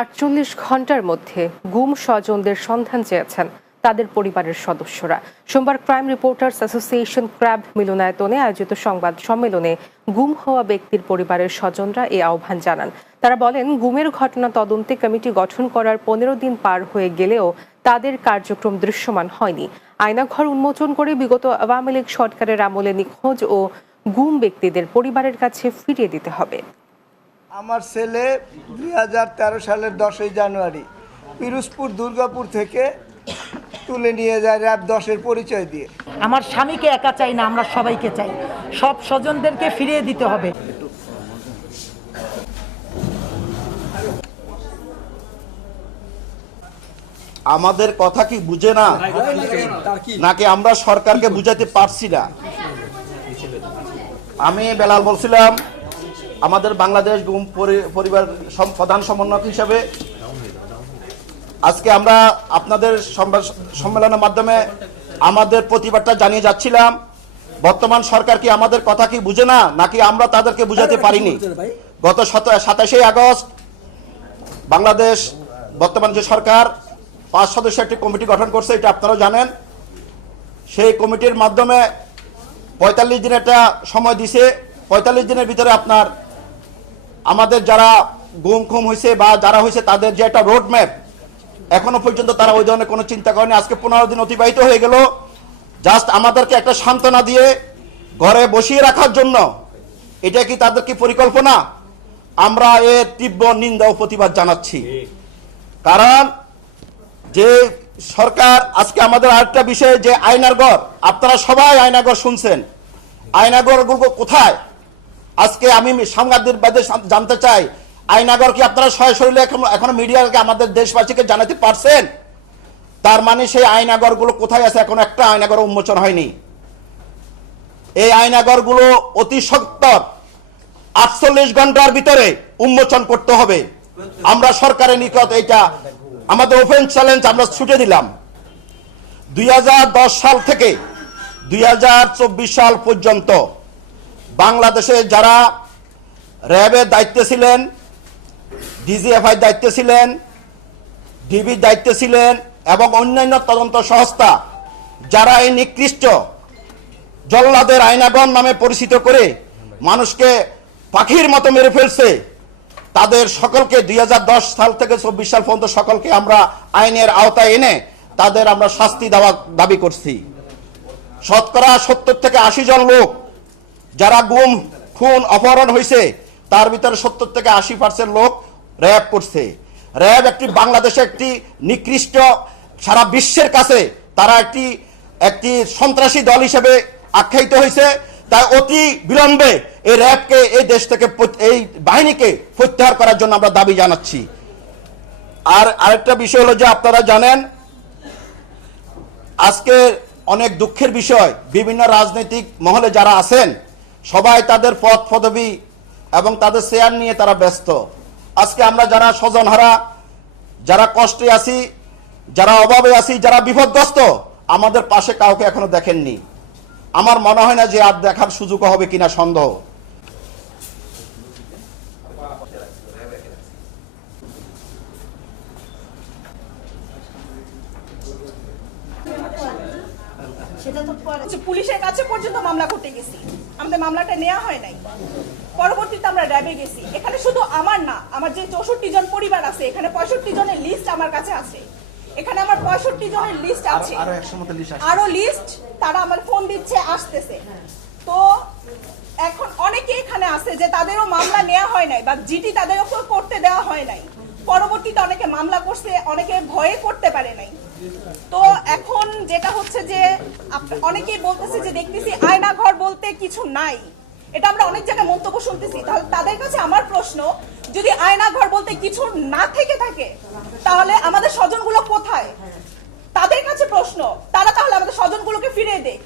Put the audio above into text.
48 ঘন্টার মধ্যে গুম স্বজনদের সন্ধান চেয়েছেন তাদের পরিবারের সদস্যরা। সোমবার ক্রাইম রিপোর্টার্স অ্যাসোসিয়েশন ক্র্যাব মিলনায়তনে আয়োজিত সংবাদ সম্মেলনে গুম হওয়া ব্যক্তির পরিবারের স্বজনরা এই আহ্বান জানান। তারা বলেন, গুমের ঘটনা তদন্তে কমিটি গঠন করার 15 দিন পার হয়ে গেলেও তাদের কার্যক্রম দৃশ্যমান হয়নি। আয়নাঘর উন্মোচন করে বিগত আওয়ামী লীগ সরকারের আমলে নিখোঁজ ও গুম ব্যক্তিদের পরিবারের কাছে ফিরিয়ে দিতে হবে। আমার ছেলে 2013 সালের 10ই জানুয়ারি পিরোজপুর দুর্গাপুর থেকে তুলে নিয়ে যায় র‍্যাব 10-এর পরিচয় দিয়ে। আমার স্বামীকে একা চাই না, আমরা সবাইকে চাই, সব স্বজনদেরকে ফিরিয়ে দিতে হবে। আমাদের কথা কি বুঝে না, নাকি আমরা সরকারকে বুঝাতে পারছি না? আমি বেলাল বলছিলাম, আমাদের বাংলাদেশ গুম পরিবার প্রধান সমন্বয়ক হিসেবে আজকে আমরা আপনাদের সম্মেলনের মাধ্যমে আমাদের প্রতিবাদটা জানিয়ে যাচ্ছিলাম। বর্তমান সরকার কি আমাদের কথা কি বুঝে না, নাকি আমরা তাদেরকে বুঝাতে পারিনি? গত 27 আগস্ট বাংলাদেশ বর্তমান যে সরকার 5 সদস্য একটি কমিটি গঠন করছে, এটা আপনারাও জানেন। সেই কমিটির মাধ্যমে 45 দিন একটা সময় দিছে। 45 দিনের ভিতরে আপনার আমাদের যারা গুম খুম হয়েছে বা যারা হয়েছে তাদের যে একটা রোড ম্যাপ, এখনো পর্যন্ত তারা ওই ধরনের কোনো চিন্তা করেনি। আজকে 15 দিন অতিবাহিত হয়ে গেল, জাস্ট আমাদেরকে একটা সান্ত্বনা দিয়ে ঘরে বসিয়ে রাখার জন্য। এটা কি তাদের কি পরিকল্পনা? আমরা এর তীব্র নিন্দা ও প্রতিবাদ জানাচ্ছি। কারণ যে সরকার আজকে আমাদের আরেকটা বিষয়, যে আয়নাঘর, আপনারা সবাই আয়নাঘর শুনছেন, আয়নাঘরগুলো কোথায়? আজকে আমি সাংবাদিক জানতে চাই, আয়নাঘর কি আপনারা সরাসরি এখনো মিডিয়াকে আমাদের দেশবাসীকে জানাতে পারছেন? তার মানে সেই আয়নাঘরগুলো কোথায় আছে? এখন একটা আয়নাঘর উন্মোচন হয়নি। এই আয়নাঘরগুলো অতি সত্বর 48 ঘন্টার ভিতরে উন্মোচন করতে হবে। আমরা সরকারের নিকট এইটা আমাদের ওপেন চ্যালেঞ্জ আমরা ছুটে দিলাম। 2010 সাল থেকে 2024 সাল পর্যন্ত বাংলাদেশে যারা র্যাবের দায়িত্বে ছিলেন, ডিজিএফআই দায়িত্বে ছিলেন, ডিবির দায়িত্বে ছিলেন এবং অন্যান্য তদন্ত সংস্থা যারা এই নিকৃষ্ট জল্লাদের আয়নাঘর নামে পরিচিত করে মানুষকে পাখির মতো মেরে ফেলছে, তাদের সকলকে 2010 সাল থেকে 24 সাল পর্যন্ত সকলকে আমরা আইনের আওতায় এনে তাদের আমরা শাস্তি দাবি করছি। শতকরা 70 থেকে 80 জন লোক যারা গুম খুন অপহরণ হয়েছে, তার ভিতরে 70 থেকে 80% লোক র্যাব করছে। র্যাব একটি বাংলাদেশে একটি নিকৃষ্ট, সারা বিশ্বের কাছে তারা একটি সন্ত্রাসী দল হিসেবে আখ্যায়িত হয়েছে। তাই অতি বিলম্বে এই র্যাবকে, এই দেশ থেকে, এই বাহিনীকে প্রত্যাহার করার জন্য আমরা দাবি জানাচ্ছি। আর আরেকটা বিষয় হলো যে, আপনারা জানেন আজকে অনেক দুঃখের বিষয়, বিভিন্ন রাজনৈতিক মহলে যারা আছেন সবাই তাদের পদ পদবি এবং তাদের শেয়ার নিয়ে তারা ব্যস্ত। আজকে আমরা যারা স্বজনহারা, যারা কষ্টে আছি, যারা অভাবে আছি, যারা বিপদগ্রস্ত, আমাদের পাশে কাউকে এখনো দেখেননি। আমার মনে হয় না যে আর দেখার সুযোগ হবে কিনা সন্দেহ। পুলিশের কাছে পর্যন্ত মামলা করতে গেছি, আমাদের মামলাটা নেওয়া হয় নাই। পরবর্তীতে আমরা র্যাবে গেছি। এখানে শুধু আমার না, আমার যে 64 জন পরিবার আছে, এখানে 65 জনের লিস্ট আমার কাছে আছে। এখানে আমার 65 জনের লিস্ট আছে, আরো লিস্ট তারা আমার ফোন দিচ্ছে, আসতেছে। তো এখন অনেকে এখানে আছে যে তাদেরও মামলা নেওয়া হয় নাই বা জিডি তাদের উপর করতে দেওয়া হয় নাই। পরবর্তীতে অনেকে মামলা করছে, অনেকে ভয়ে করতে পারে নাই। তো এখন যেটা হচ্ছে যে অনেকেই বলতেছে যে দেখতেছি আয়নাঘর বলতে কিছু নাই, এটা আমরা অনেক জায়গায় মন্তব্য শুনতেছি। তাহলে তাদের কাছে আমার প্রশ্ন, যদি আয়নাঘর বলতে কিছু না থেকে থাকে তাহলে আমাদের স্বজনগুলো কোথায়? তাদের কাছে প্রশ্ন, তারা তাহলে আমাদের স্বজনগুলোকে ফিরিয়ে দেয়।